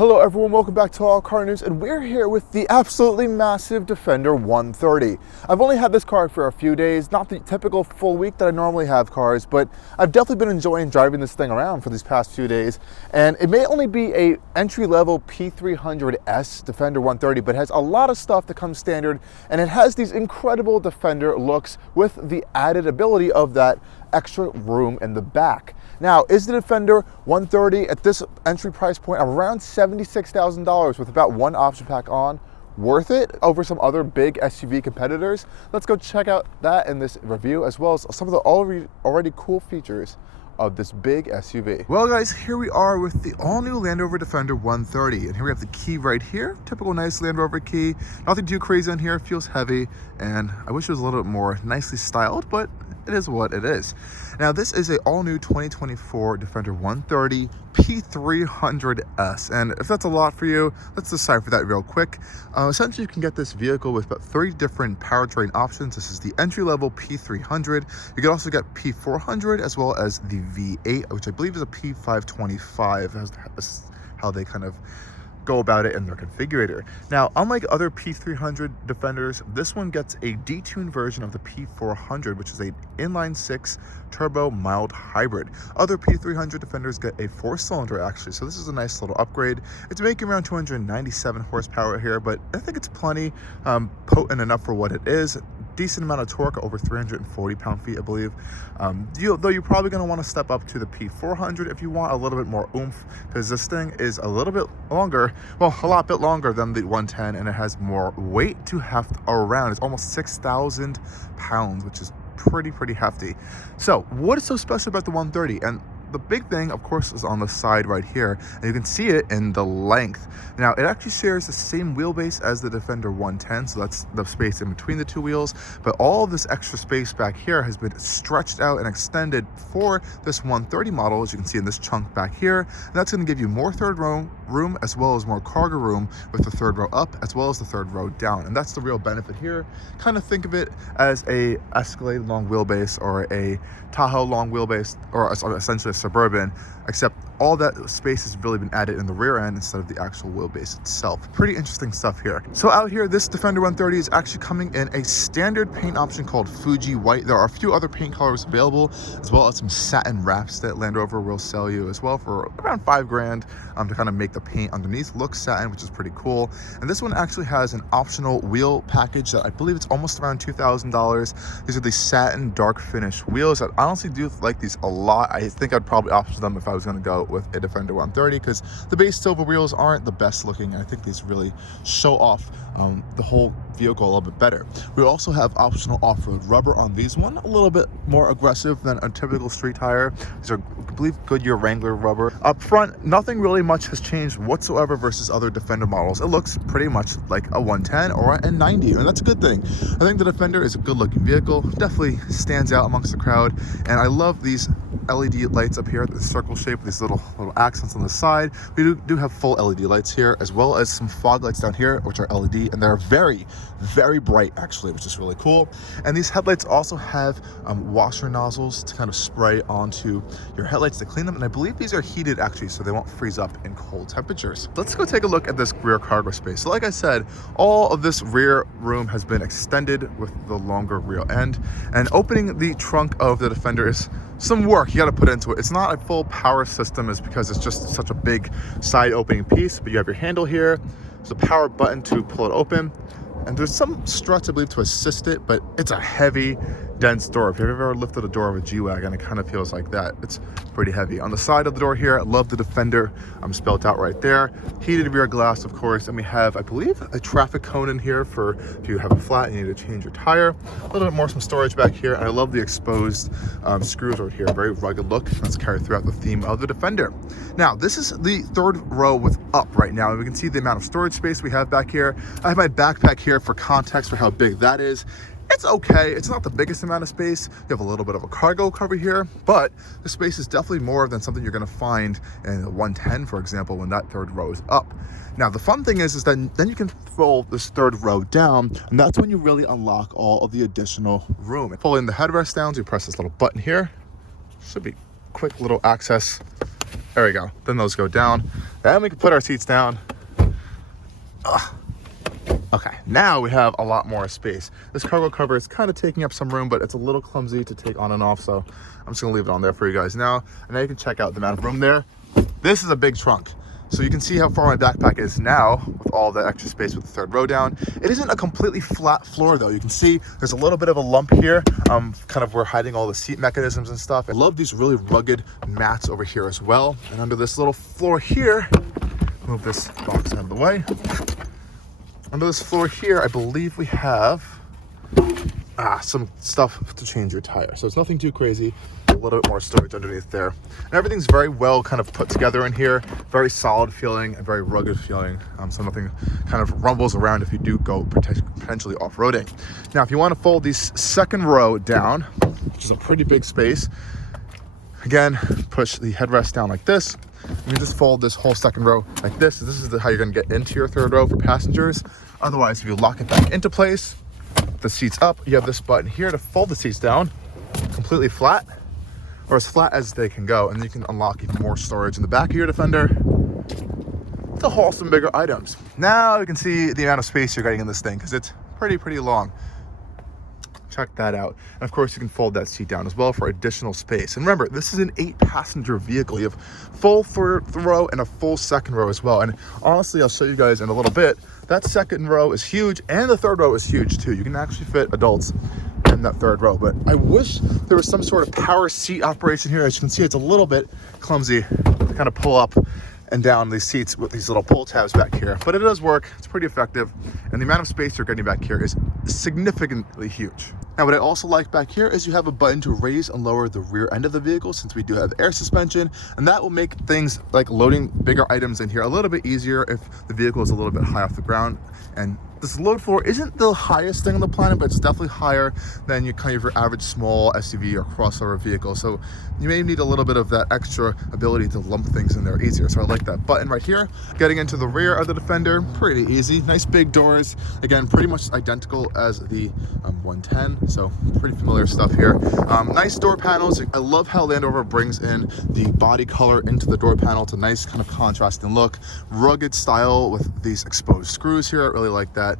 Hello everyone, welcome back to Allcarnews, and we're here with the absolutely massive Defender 130. I've only had this car for a few days, not the typical full week that I normally have cars, but I've definitely been enjoying driving this thing around for these past few days. And it may only be a entry-level P300 S Defender 130, but it has a lot of stuff that comes standard, and it has these incredible Defender looks with the added ability of that extra room in the back. Now, is the Defender 130 at this entry price point around $76,000 with about one option pack on worth it over some other big SUV competitors? Let's go check out that in this review, as well as some of the already cool features of this big SUV. Well guys, here we are with the all-new Land Rover Defender 130, and here we have the key right here. Typical nice Land Rover key. Nothing too crazy on here, it feels heavy, and I wish it was a little bit more nicely styled, but it is what it is. Now this is a all-new 2024 Defender 130 P300 S, and if that's a lot for you, let's decipher that real quick. Essentially, you can get this vehicle with about 3 different powertrain options. This is the entry-level P300. You can also get P400 as well as the V8, which I believe is a P525. That's how they kind of go about it in their configurator. Now, unlike other P300 Defenders, this one gets a detuned version of the P400, which is an inline-6 turbo mild hybrid. Other P300 Defenders get a 4-cylinder actually, so this is a nice little upgrade. It's making around 297 horsepower here, but I think it's plenty potent enough for what it is. Decent amount of torque, over 340 pound-feet, I believe. Though you're probably going to want to step up to the P400 if you want a little bit more oomph, because this thing is a little bit longer, well, a lot bit longer than the 110, and it has more weight to heft around. It's almost 6,000 pounds, which is pretty hefty. So what is so special about the 130? And the big thing, of course, is on the side right here, and you can see it in the length. Now, it actually shares the same wheelbase as the Defender 110, so that's the space in between the two wheels, but all of this extra space back here has been stretched out and extended for this 130 model, as you can see in this chunk back here, and that's going to give you more third row room as well as more cargo room with the third row up as well as the third row down, and that's the real benefit here. Kind of think of it as a Escalade long wheelbase or a Tahoe long wheelbase, or essentially a Suburban, except all that space has really been added in the rear end instead of the actual wheelbase itself. Pretty interesting stuff here. So out here, this Defender 130 is actually coming in a standard paint option called Fuji White. There are a few other paint colors available, as well as some satin wraps that Land Rover will sell you as well for around $5,000 to kind of make the paint underneath look satin, which is pretty cool. And this one actually has an optional wheel package that I believe it's almost around $2,000. These are the satin dark finish wheels. I honestly do like these a lot. I think I'd probably opt for them if I was going to go with a Defender 130, because the base silver wheels aren't the best looking, and I think these really show off the whole vehicle a little bit better. We also have optional off-road rubber on these one, a little bit more aggressive than a typical street tire. These are, I believe, Goodyear Wrangler rubber. Up front, nothing really much has changed whatsoever versus other Defender models. It looks pretty much like a 110 or a 90, and that's a good thing. I think the Defender is a good looking vehicle, definitely stands out amongst the crowd, and I love these LED lights up here, the circle shape with these little accents on the side. We do have full LED lights here, as well as some fog lights down here, which are LED, and they're very bright actually, which is really cool. And these headlights also have washer nozzles to kind of spray onto your headlights to clean them, and I believe these are heated actually, so they won't freeze up in cold temperatures. Let's go take a look at this rear cargo space. So like I said, all of this rear room has been extended with the longer rear end, and opening the trunk of the Defender is some work you got to put into it. It's not a full power system, is because it's just such a big side opening piece, but you have your handle here. There's a power button to pull it open, and there's some struts, I believe, to assist it, but it's a heavy, dense door. If you've ever lifted a door of a G-Wagon, it kind of feels like that. It's pretty heavy. On the side of the door here, I love the Defender. Spelled out right there. Heated rear glass, of course, and we have, I believe, a traffic cone in here for if you have a flat and you need to change your tire. A little bit more some storage back here, and I love the exposed screws right here. Very rugged look. That's carried throughout the theme of the Defender. Now, this is the third row with up right now, and we can see the amount of storage space we have back here. I have my backpack here for context for how big that is. It's okay. It's not the biggest amount of space. You have a little bit of a cargo cover here, but the space is definitely more than something you're going to find in a 110, for example, when that third row is up. Now, the fun thing is that then you can fold this third row down, and that's when you really unlock all of the additional room. Pulling the headrest down, so you press this little button here. Should be quick little access There we go. Then those go down. Then we can put our seats down. Okay, now we have a lot more space. This cargo cover is kind of taking up some room, but it's a little clumsy to take on and off, so I'm just gonna leave it on there for you guys now. And now you can check out the amount of room there. This is a big trunk. So you can see how far my backpack is now with all the extra space with the third row down. It isn't a completely flat floor though. You can see there's a little bit of a lump here, kind of where hiding all the seat mechanisms and stuff. I love these really rugged mats over here as well. And under this little floor here, move this box out of the way. Under this floor here, I believe we have some stuff to change your tire. So it's nothing too crazy. A little bit more storage underneath there. And everything's very well kind of put together in here. Very solid feeling and very rugged feeling. So nothing kind of rumbles around if you do go potentially off-roading. Now, if you want to fold these second row down, which is a pretty big space, again, push the headrest down like this. You just fold this whole second row like this. This is how you're going to get into your third row for passengers. Otherwise, if you lock it back into place, the seats up, you have this button here to fold the seats down completely flat, or as flat as they can go, and you can unlock even more storage in the back of your Defender to haul some bigger items. Now you can see the amount of space you're getting in this thing because it's pretty long. Check that out. And of course, you can fold that seat down as well for additional space. And remember, this is an 8-passenger vehicle. You have full third row and a full second row as well. And honestly, I'll show you guys in a little bit. That second row is huge, and the third row is huge too. You can actually fit adults in that third row. But I wish there was some sort of power seat operation here. As you can see, it's a little bit clumsy to kind of pull up and down these seats with these little pull tabs back here, but it does work. It's pretty effective, and the amount of space you're getting back here is significantly huge. Now, what I also like back here is you have a button to raise and lower the rear end of the vehicle, since we do have air suspension, and that will make things like loading bigger items in here a little bit easier if the vehicle is a little bit high off the ground. And this load floor isn't the highest thing on the planet, but it's definitely higher than your kind of your average small SUV or crossover vehicle. So you may need a little bit of that extra ability to lump things in there easier. So I like that button right here. Getting into the rear of the Defender, pretty easy. Nice big doors. Again, pretty much identical as the 110. So pretty familiar stuff here. Nice door panels. I love how Land Rover brings in the body color into the door panel. It's a nice kind of contrasting look. Rugged style with these exposed screws here. I really like that.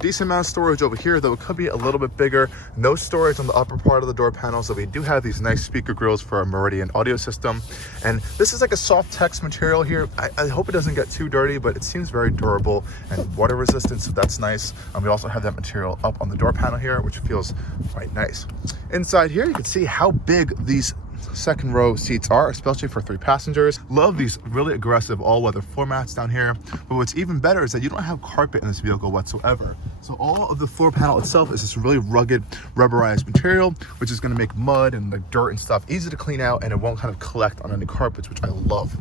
Decent amount of storage over here, though it could be a little bit bigger. No storage on the upper part of the door panel, so we do have these nice speaker grills for our Meridian audio system. And this is like a soft text material here. I hope it doesn't get too dirty, but it seems very durable and water resistant, so that's nice. We also have that material up on the door panel here, which feels quite nice. Inside here, you can see how big these second row seats are, especially for 3 passengers. Love these really aggressive all-weather floor mats down here. But what's even better is that you don't have carpet in this vehicle whatsoever. So all of the floor panel itself is this really rugged rubberized material, which is going to make mud and the dirt and stuff easy to clean out, and it won't kind of collect on any carpets, which I love.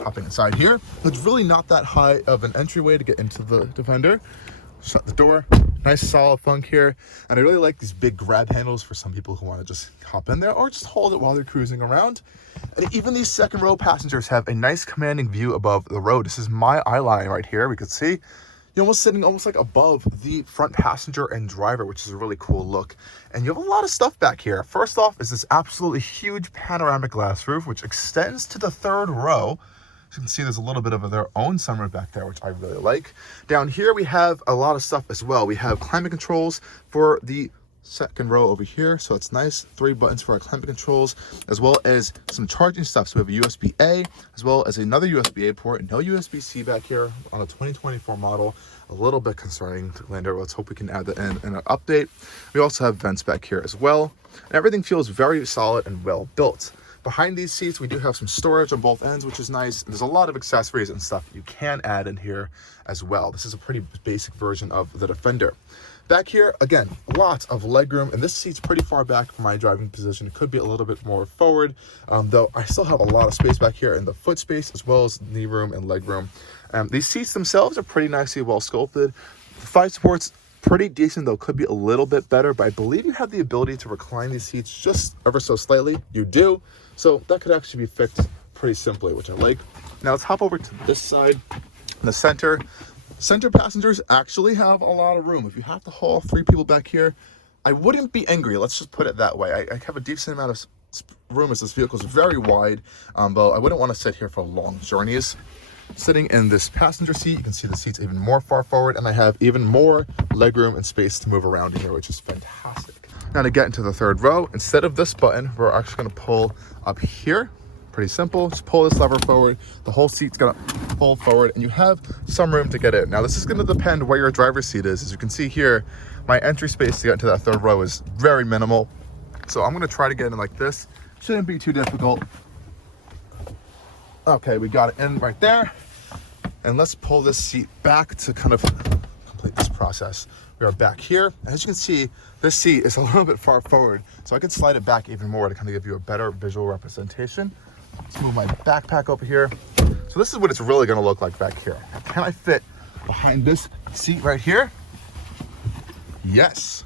Hopping inside here, it's really not that high of an entryway to get into the Defender. Shut the door. Nice solid funk here, and I really like these big grab handles for some people who want to just hop in there or just hold it while they're cruising around. And even these second row passengers have a nice commanding view above the road. This is my eye line right here. We can see you're almost sitting like above the front passenger and driver, which is a really cool look. And you have a lot of stuff back here. First off is this absolutely huge panoramic glass roof, which extends to the third row. As you can see, there's a little bit of their own sunroof back there, which I really like. Down here, we have a lot of stuff as well. We have climate controls for the second row over here, so it's nice. 3 buttons for our climate controls, as well as some charging stuff. So we have a USB-A, as well as another USB-A port. No USB-C back here on a 2024 model. A little bit concerning to Land Rover. Let's hope we can add that in an update. We also have vents back here as well. And everything feels very solid and well built. Behind these seats, we do have some storage on both ends, which is nice. There's a lot of accessories and stuff you can add in here as well. This is a pretty basic version of the Defender. Back here, again, lots of legroom, and this seat's pretty far back from my driving position. It could be a little bit more forward, though I still have a lot of space back here in the foot space, as well as knee room and leg room. These seats themselves are pretty nicely well sculpted. The 5 supports, pretty decent, though could be a little bit better, but I believe you have the ability to recline these seats just ever so slightly. You do, so that could actually be fixed pretty simply, which I like. Now let's hop over to this side. In the center passengers actually have a lot of room. If you have to haul 3 people back here, I wouldn't be angry. Let's just put it that way. I have a decent amount of room is this vehicle is very wide, but I wouldn't want to sit here for long journeys. Sitting in this passenger seat, you can see the seat's even more far forward, and I have even more legroom and space to move around in here, which is fantastic. Now to get into the third row, instead of this button, we're actually going to pull up here. Pretty simple, just pull this lever forward, the whole seat's gonna fold forward, and you have some room to get in. Now this is gonna depend where your driver's seat is. As you can see here, my entry space to get into that third row is very minimal. So I'm gonna try to get in like this. Shouldn't be too difficult. Okay, we got it in right there. And let's pull this seat back to kind of complete this process. We are back here. As you can see, this seat is a little bit far forward, so I can slide it back even more to kind of give you a better visual representation. Let's move my backpack over here. So this is what it's really gonna look like back here. Can I fit behind this seat right here? Yes.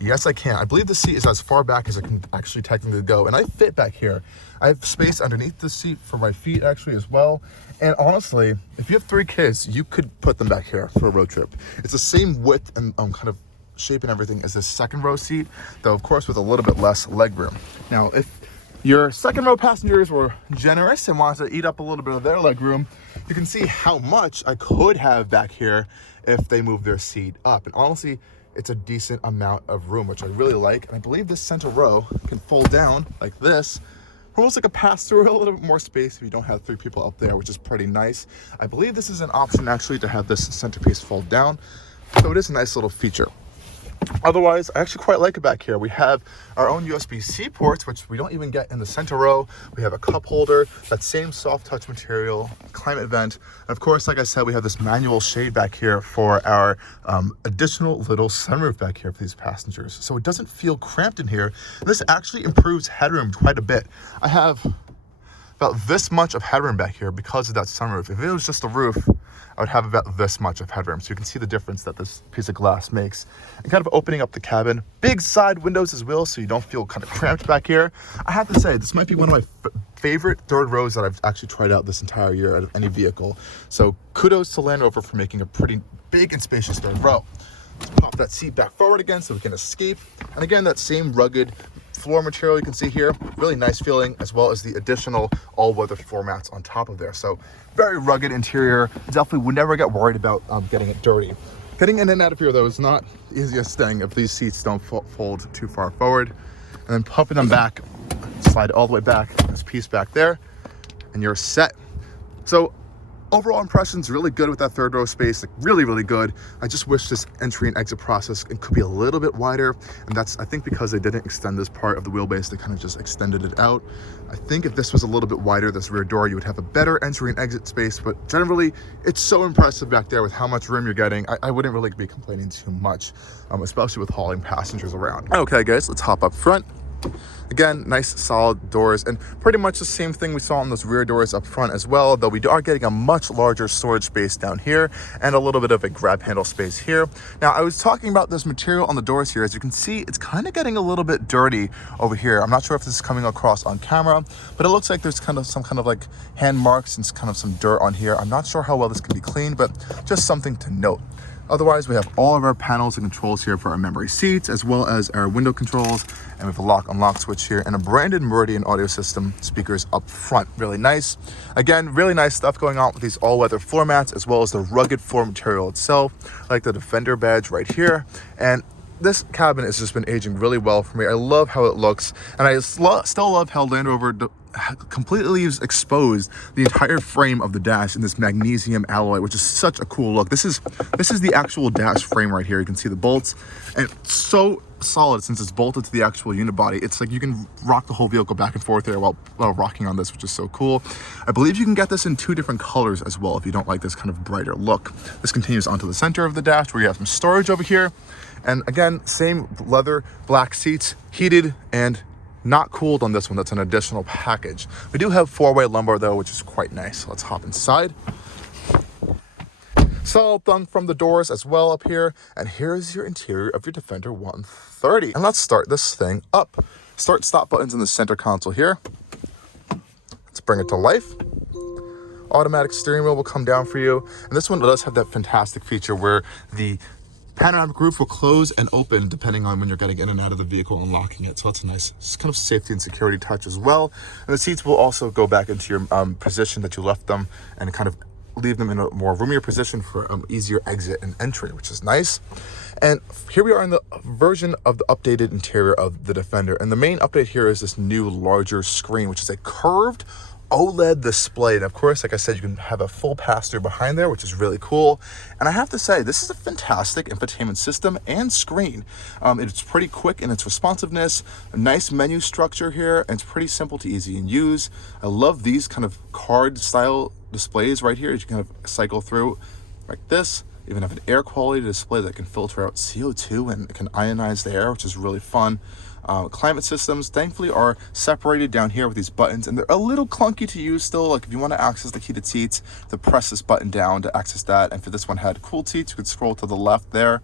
Yes, I can. I believe the seat is as far back as I can actually technically go, and I fit back here. I have space underneath the seat for my feet actually as well. And honestly, if you have 3 kids, you could put them back here for a road trip. It's the same width and kind of shape and everything as this second row seat, though of course with a little bit less leg room. Now, if your second row passengers were generous and wanted to eat up a little bit of their leg room, you can see how much I could have back here if they move their seat up. And honestly, it's a decent amount of room, which I really like. And I believe this center row can fold down like this, almost like a pass-through, a little bit more space if you don't have 3 people up there, which is pretty nice. I believe this is an option actually to have this centerpiece fold down. So it is a nice little feature. Otherwise, I actually quite like it back here. We have our own USB-C ports, which we don't even get in the center row. We have a cup holder, that same soft touch material, climate vent. And of course, like I said, we have this manual shade back here for our additional little sunroof back here for these passengers. So it doesn't feel cramped in here. This actually improves headroom quite a bit. I have about this much of headroom back here because of that sunroof. If it was just a roof, I would have about this much of headroom. So you can see the difference that this piece of glass makes. And kind of opening up the cabin. Big side windows as well, so you don't feel kind of cramped back here. I have to say, this might be one of my favorite third rows that I've actually tried out this entire year out of any vehicle. So kudos to Land Rover for making a pretty big and spacious third row. Let's pop that seat back forward again so we can escape. And again, that same rugged floor material you can see here, really nice feeling, as well as the additional all-weather floor mats on top of there. So very rugged interior. Definitely would never get worried about getting it dirty. Getting in and out of here though is not the easiest thing if these seats don't fold too far forward. And then popping them back, slide all the way back, this piece back there, and you're set. So overall impressions, really good with that third row space, like really good. I just wish this entry and exit process it could be a little bit wider, and that's I think because they didn't extend this part of the wheelbase, they kind of just extended it out. I think if this was a little bit wider, this rear door, you would have a better entry and exit space, but generally it's so impressive back there with how much room you're getting. I wouldn't really be complaining too much, especially with hauling passengers around. Okay guys, let's hop up front. Again, nice solid doors, and pretty much the same thing we saw on those rear doors up front as well, though we are getting a much larger storage space down here and a little bit of a grab handle space here. Now, I was talking about this material on the doors here. As you can see, it's kind of getting a little bit dirty over here. I'm not sure if this is coming across on camera, but it looks like there's kind of some kind of like hand marks and kind of some dirt on here. I'm not sure how well this can be cleaned, but just something to note. Otherwise, we have all of our panels and controls here for our memory seats, as well as our window controls, and we have a lock unlock switch here and a branded Meridian audio system speakers up front. Really nice. Again, really nice stuff going on with these all-weather floor mats, as well as the rugged floor material itself, like the Defender badge right here. And this cabin has just been aging really well for me. I love how it looks, and I still love how Land Rover completely leaves exposed the entire frame of the dash in this magnesium alloy, which is such a cool look. This is the actual dash frame right here. You can see the bolts, and it's so solid since it's bolted to the actual unibody. It's like you can rock the whole vehicle back and forth there while rocking on this, which is so cool. I believe you can get this in 2 different colors as well if you don't like this kind of brighter look. This continues onto the center of the dash where you have some storage over here, and again, same leather black seats, heated and not cooled on this one. That's an additional package. We do have 4-way lumbar though, which is quite nice. Let's hop inside. Solid done from the doors as well up here. And here's your interior of your Defender 130. And let's start this thing up. Start stop buttons in the center console here. Let's bring it to life. Automatic steering wheel will come down for you. And this one does have that fantastic feature where the panoramic roof will close and open depending on when you're getting in and out of the vehicle and locking it. So it's a nice kind of safety and security touch as well. And the seats will also go back into your position that you left them and kind of leave them in a more roomier position for easier exit and entry, which is nice. And here we are in the version of the updated interior of the Defender. And the main update here is this new larger screen, which is a curved OLED display. And of course, like I said, you can have a full pass-through behind there, which is really cool. And I have to say, this is a fantastic infotainment system and screen. It's pretty quick in its responsiveness, a nice menu structure here, and it's pretty simple to easy and use. I love these kind of card style displays right here. You can kind of cycle through like this. Even have an air quality display that can filter out CO2 and it can ionize the air, which is really fun. Climate systems, thankfully, are separated down here with these buttons, and they're a little clunky to use still. Like if you want to access the heated seats, to press this button down to access that. And for this one had cooled seats, you could scroll to the left there.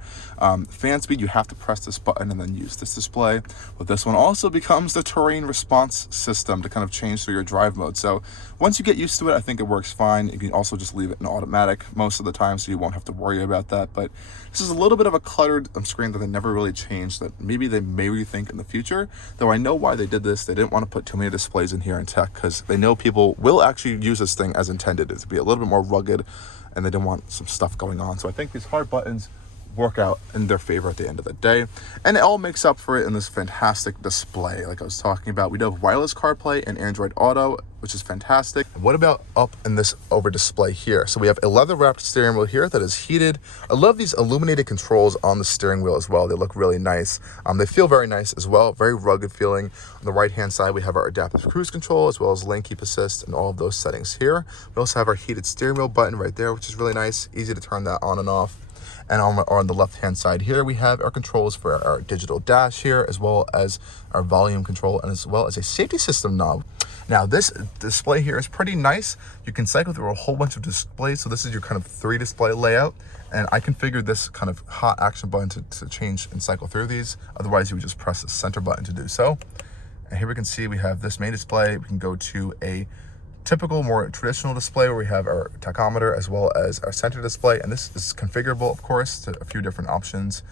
Fan speed, you have to press this button and then use this display. But this one also becomes the terrain response system to kind of change through your drive mode. So once you get used to it, I think it works fine. You can also just leave it in automatic most of the time, so you won't have to worry about that. But this is a little bit of a cluttered screen that they never really changed, that maybe they may rethink in the future, though I know why they did this. They didn't want to put too many displays in here in tech because they know people will actually use this thing as intended, to be a little bit more rugged, and they didn't want some stuff going on. So I think these hard buttons work out in their favor at the end of the day, and it all makes up for it in this fantastic display like I was talking about. We do have wireless CarPlay and Android Auto, which is fantastic. What about up in this over display here? So we have a leather wrapped steering wheel here that is heated. I love these illuminated controls on the steering wheel as well. They look really nice. They feel very nice as well, very rugged feeling. On the right hand side, we have our adaptive cruise control as well as lane keep assist and all of those settings here. We also have our heated steering wheel button right there, which is really nice, easy to turn that on and off. And on the left-hand side here, we have our controls for our digital dash here, as well as our volume control, and as well as a safety system knob. Now, this display here is pretty nice. You can cycle through a whole bunch of displays. So this is your kind of 3 display layout. And I configured this kind of hot action button to change and cycle through these. Otherwise, you would just press the center button to do so. And here we can see we have this main display. We can go to a typical, more traditional display where we have our tachometer as well as our center display, and this is configurable, of course, to a few different options.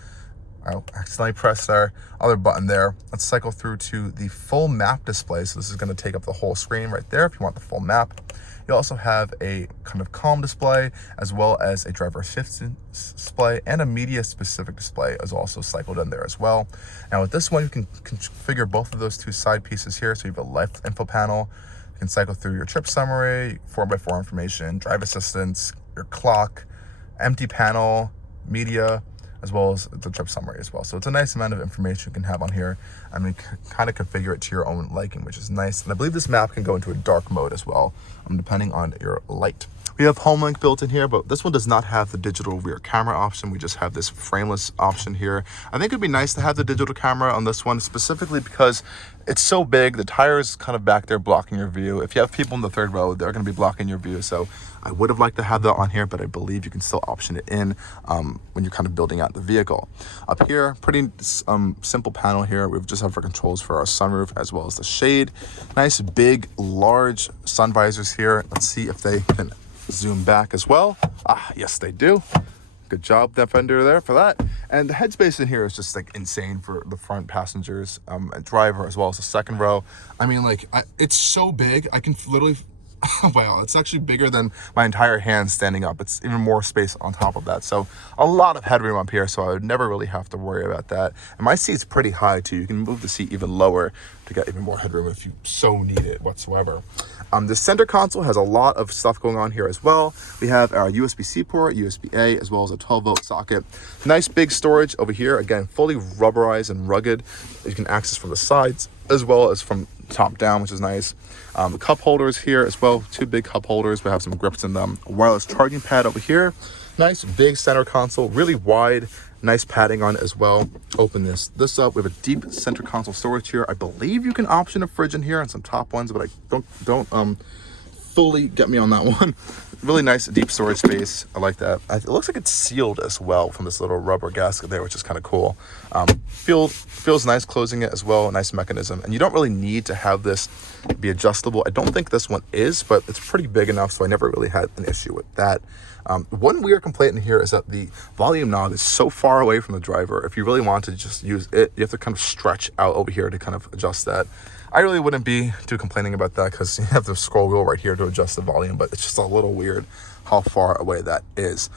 I'll accidentally press our other button there. Let's cycle through to the full map display. So this is going to take up the whole screen right there if you want the full map. You also have a kind of calm display as well as a driver assistance display, and a media specific display is also cycled in there as well. Now with this one, you can configure both of those 2 side pieces here. So you have a left info panel. You can cycle through your trip summary, 4x4 information, drive assistance, your clock, empty panel, media, as well as the trip summary as well. So it's a nice amount of information you can have on here. I mean, kind of configure it to your own liking, which is nice. And I believe this map can go into a dark mode as well, depending on your light. We have HomeLink built in here, but this one does not have the digital rear camera option. We just have this frameless option here. I think it'd be nice to have the digital camera on this one, specifically because it's so big. The tire's kind of back there blocking your view. If you have people in the third row, they're going to be blocking your view. So I would have liked to have that on here, but I believe you can still option it in when you're kind of building out the vehicle. Up here, pretty simple panel here. We just have our controls for our sunroof as well as the shade. Nice, big, large sun visors here. Let's see if they can zoom back as well. Yes, they do. Good job, Defender, there for that. And the headspace in here is just like insane for the front passengers and driver as well as the second row. I mean, like, it's so big. I can literally, wow, it's actually bigger than my entire hand standing up. It's even more space on top of that. So a lot of headroom up here, so I would never really have to worry about that. And my seat's pretty high too. You can move the seat even lower to get even more headroom if you so need it whatsoever. The center console has a lot of stuff going on here as well. We have our USB-C port, USB-A, as well as a 12-volt socket. Nice big storage over here. Again, fully rubberized and rugged. You can access from the sides as well as from top down, which is nice. The cup holders here as well, 2 big cup holders. We have some grips in them. A wireless charging pad over here. Nice big center console, really wide. Nice padding on it as well. Open this up. We have a deep center console storage here. I believe you can option a fridge in here and some top ones, but I don't fully get me on that one. really nice deep storage space. I like that. It looks like it's sealed as well from this little rubber gasket there, which is kind of cool. Feels nice closing it as well. Nice mechanism. And you don't really need to have this be adjustable. I don't think this one is, but it's pretty big enough, so I never really had an issue with that. One weird complaint in here is that the volume knob is so far away from the driver. If you really want to just use it, you have to kind of stretch out over here to kind of adjust that. I really wouldn't be too complaining about that because you have the scroll wheel right here to adjust the volume, but it's just a little weird how far away that is.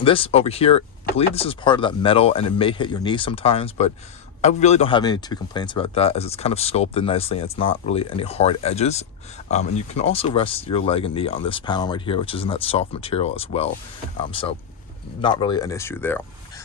This over here, I believe this is part of that metal and it may hit your knee sometimes, but I really don't have any complaints about that as it's kind of sculpted nicely and it's not really any hard edges. And you can also rest your leg and knee on this panel right here, which is in that soft material as well. So not really an issue there.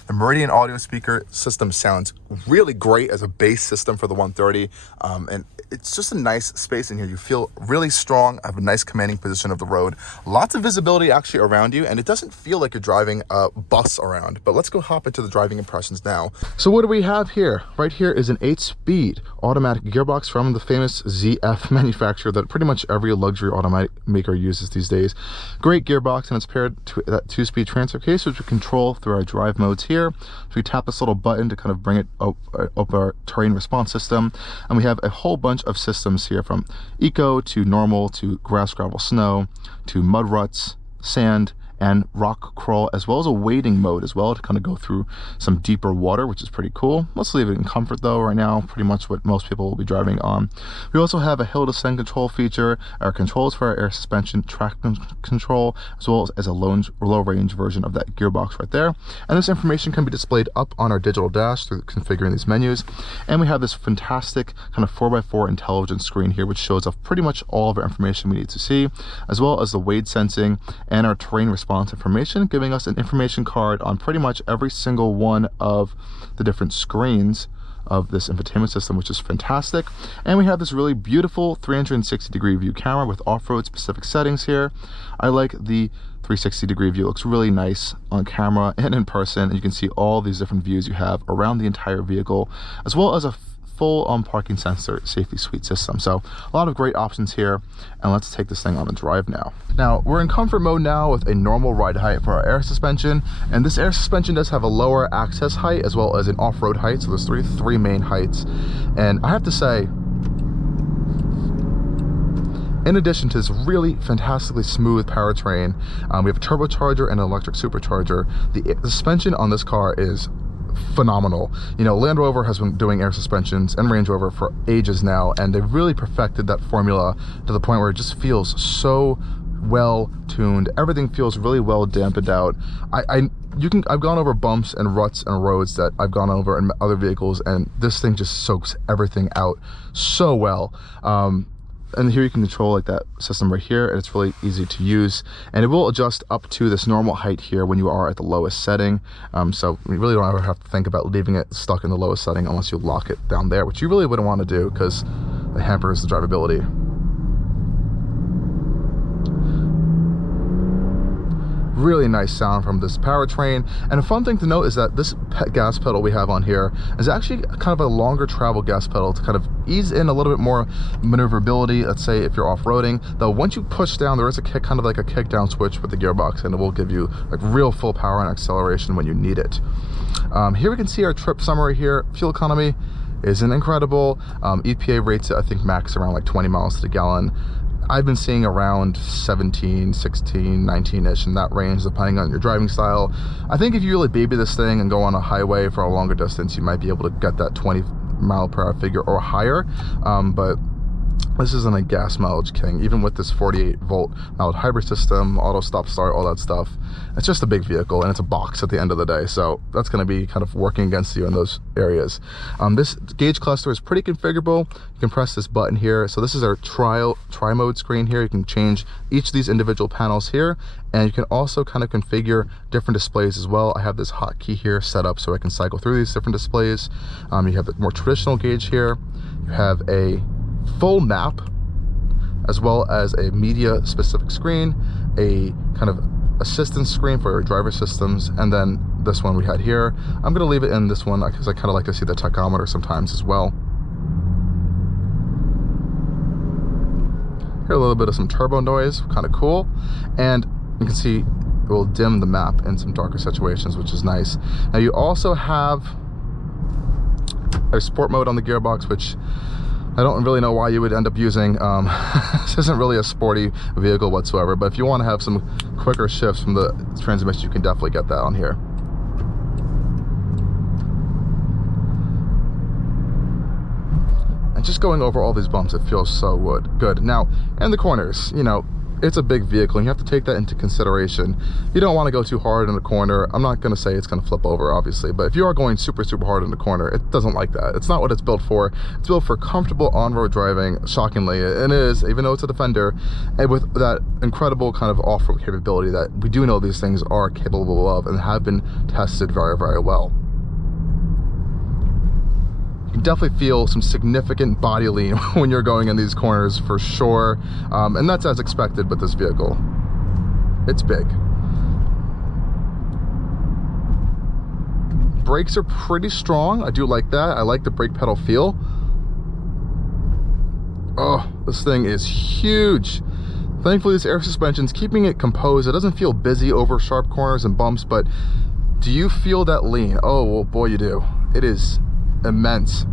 The Meridian audio speaker system sounds really great as a base system for the 130, and it's just a nice space in here. You feel really strong, have a nice commanding position of the road, lots of visibility actually around you, and it doesn't feel like you're driving a bus around. But let's go hop into the driving impressions now. So what do we have here? Right here is an 8-speed automatic gearbox from the famous ZF manufacturer that pretty much every luxury automatic maker uses these days. Great gearbox, and it's paired to that 2-speed transfer case, which we control through our drive modes here. So we tap this little button to kind of bring it up our terrain response system, and we have a whole bunch of systems here, from eco to normal to grass, gravel, snow to mud ruts, sand, and rock crawl, as well as a wading mode as well to kind of go through some deeper water, which is pretty cool. Let's leave it in comfort though right now, pretty much what most people will be driving on. We also have a hill descent control feature, our controls for our air suspension traction control, as well as a low range version of that gearbox right there. And this information can be displayed up on our digital dash through configuring these menus. And we have this fantastic kind of 4x4 intelligence screen here, which shows off pretty much all of our information we need to see, as well as the wade sensing and our terrain response information, giving us an information card on pretty much every single one of the different screens of this infotainment system, which is fantastic. And we have this really beautiful 360-degree view camera with off-road specific settings here. I like the 360-degree view. It looks really nice on camera and in person, and you can see all these different views you have around the entire vehicle, as well as a full parking sensor safety suite system. So a lot of great options here, and let's take this thing on a drive now. Now we're in comfort mode now with a normal ride height for our air suspension, and this air suspension does have a lower access height as well as an off-road height, so there's three main heights. And I have to say, in addition to this really fantastically smooth powertrain, we have a turbocharger and an electric supercharger. The suspension on this car is phenomenal. You know, Land Rover has been doing air suspensions and Range Rover for ages now, and they've really perfected that formula to the point where it just feels so well tuned. Everything feels really well dampened out. I've gone over bumps and ruts and roads that I've gone over in other vehicles, and this thing just soaks everything out so well. And here you can control like that system right here, and it's really easy to use, and it will adjust up to this normal height here when you are at the lowest setting. So you really don't ever have to think about leaving it stuck in the lowest setting unless you lock it down there, which you really wouldn't want to do because it hampers the drivability. Really nice sound from this powertrain. And a fun thing to note is that this gas pedal we have on here is actually kind of a longer travel gas pedal to kind of ease in a little bit more maneuverability, let's say if you're off-roading. Though once you push down, there is a kick, kind of like a kick down switch with the gearbox, and it will give you like real full power and acceleration when you need it. Here we can see our trip summary here. Fuel economy isn't incredible. EPA rates it, I think, max around like 20 miles to the gallon. I've been seeing around 17, 16, 19-ish in that range, depending on your driving style. I think if you really baby this thing and go on a highway for a longer distance, you might be able to get that 20 mile per hour figure or higher. But this isn't a gas mileage king, even with this 48 volt mild hybrid system, auto stop start, all that stuff. It's just a big vehicle, and it's a box at the end of the day, so that's going to be kind of working against you in those areas. This gauge cluster is pretty configurable. You can press this button here. So this is our tri-mode screen here. You can change each of these individual panels here, and you can also kind of configure different displays as well. I have this hotkey here set up so I can cycle through these different displays. You have the more traditional gauge here. You have a full map, as well as a media specific screen, a kind of assistance screen for driver systems, and then this one we had here. I'm going to leave it in this one because I kind of like to see the tachometer sometimes as well. Hear a little bit of some turbo noise, kind of cool. And you can see it will dim the map in some darker situations, which is nice. Now you also have a sport mode on the gearbox, which I don't really know why you would end up using. This isn't really a sporty vehicle whatsoever, but if you want to have some quicker shifts from the transmission, you can definitely get that on here. And just going over all these bumps, it feels so good. Now, in the corners, you know, it's a big vehicle and you have to take that into consideration. You don't want to go too hard in the corner. I'm not going to say it's going to flip over, obviously, but if you are going super hard in the corner, it doesn't like that. It's not what it's built for. It's built for comfortable on-road driving. Shockingly, it is, even though it's a Defender, and with that incredible kind of off-road capability that we do know these things are capable of and have been tested very well. You can definitely feel some significant body lean when you're going in these corners for sure, and that's as expected with this vehicle. It's big. Brakes are pretty strong. I do like that. I like the brake pedal feel. Oh, this thing is huge. Thankfully, this air suspension's keeping it composed. It doesn't feel busy over sharp corners and bumps, but do you feel that lean? Oh, well, boy, you do. It is immense.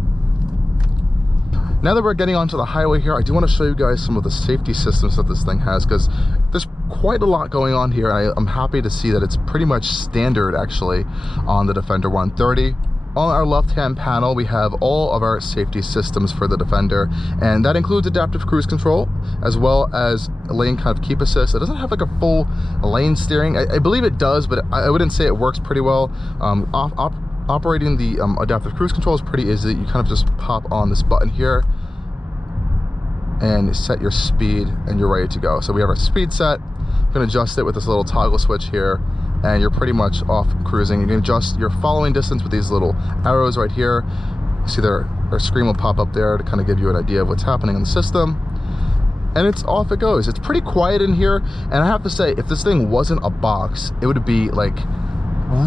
Now that we're getting onto the highway here, I do want to show you guys some of the safety systems that this thing has, because there's quite a lot going on here. I'm happy to see that it's pretty much standard actually on the Defender 130. On our left-hand panel, we have all of our safety systems for the Defender, and that includes adaptive cruise control, as well as lane kind of keep assist. It doesn't have like a full lane steering. I believe it does, but I wouldn't say it works pretty well. Operating the adaptive cruise control is pretty easy. You kind of just pop on this button here and set your speed and you're ready to go. So we have our speed set. You can adjust it with this little toggle switch here and you're pretty much off cruising. You can adjust your following distance with these little arrows right here. You see their screen will pop up there to kind of give you an idea of what's happening in the system. And it's off it goes. It's pretty quiet in here, and I have to say, if this thing wasn't a box, it would be like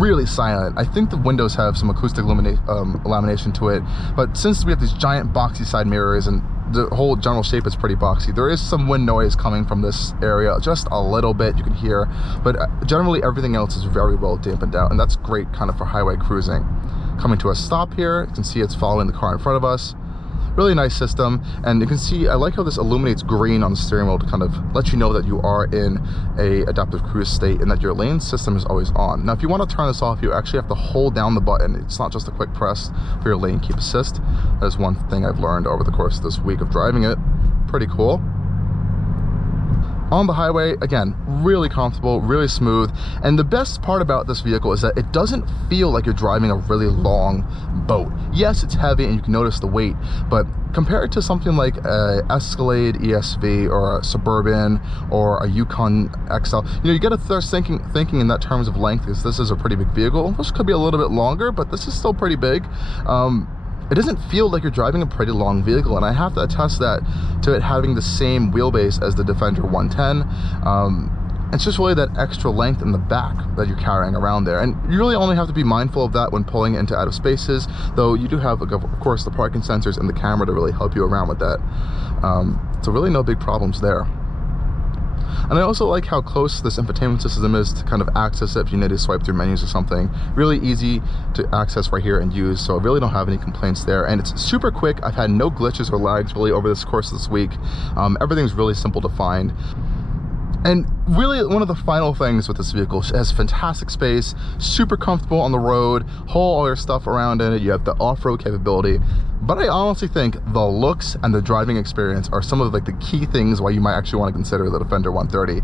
really silent. I think the windows have some acoustic lamination to it, but since we have these giant boxy side mirrors and the whole general shape is pretty boxy, there is some wind noise coming from this area, just a little bit you can hear, but generally everything else is very well dampened out, and that's great kind of for highway cruising. Coming to a stop here, you can see it's following the car in front of us. Really nice system, and you can see I like how this illuminates green on the steering wheel to kind of let you know that you are in a adaptive cruise state and that your lane system is always on. Now if you want to turn this off, you actually have to hold down the button. It's not just a quick press for your lane keep assist. That is one thing I've learned over the course of this week of driving it. Pretty cool. On the highway, again, really comfortable, really smooth, and the best part about this vehicle is that it doesn't feel like you're driving a really long boat. Yes, it's heavy and you can notice the weight, but compared to something like a Escalade ESV or a Suburban or a Yukon XL, you know, you gotta start thinking in that terms of length, because this is a pretty big vehicle. This could be a little bit longer, but this is still pretty big. It doesn't feel like you're driving a pretty long vehicle, and I have to attest that to it having the same wheelbase as the Defender 110. It's just really that extra length in the back that you're carrying around there, and you really only have to be mindful of that when pulling it into out of spaces, though you do have, of course, the parking sensors and the camera to really help you around with that. So really no big problems there. And I also like how close this infotainment system is to kind of access it if you need to swipe through menus or something. Really easy to access right here and use, so I really don't have any complaints there. And it's super quick. I've had no glitches or lags really over this course of this week. Everything's really simple to find. And really, one of the final things with this vehicle, it has fantastic space, super comfortable on the road, whole other stuff around in it. You have the off-road capability, but I honestly think the looks and the driving experience are some of like the key things why you might actually want to consider the Defender 130.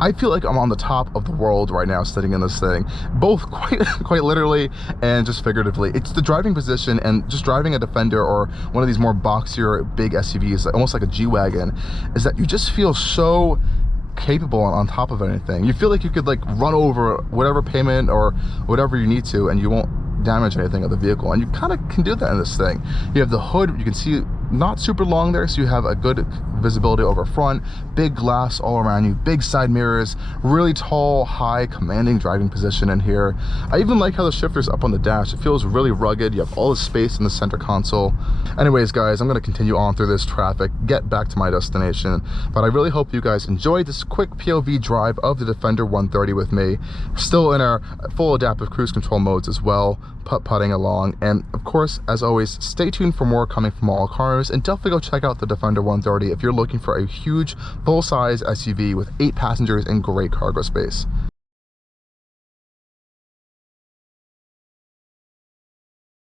I feel like I'm on the top of the world right now sitting in this thing, both quite literally and just figuratively. It's the driving position, and just driving a Defender or one of these more boxier big SUVs, almost like a G-Wagon, is that you just feel so capable on top of anything. You feel like you could like run over whatever pavement or whatever you need to, and you won't damage anything of the vehicle, and you kind of can do that in this thing. You have the hood, you can see not super long there, so you have a good visibility over front, big glass all around you, big side mirrors, really tall, high, commanding driving position in here. I even like how the shifter's up on the dash. It feels really rugged. You have all the space in the center console. Anyways, guys, I'm going to continue on through this traffic, get back to my destination, but I really hope you guys enjoyed this quick POV drive of the Defender 130 with me. We're still in our full adaptive cruise control modes as well, putt-putting along, and of course, as always, stay tuned for more coming from Allcarnews, and definitely go check out the Defender 130 if you're looking for a huge full-size SUV with 8 passengers and great cargo space.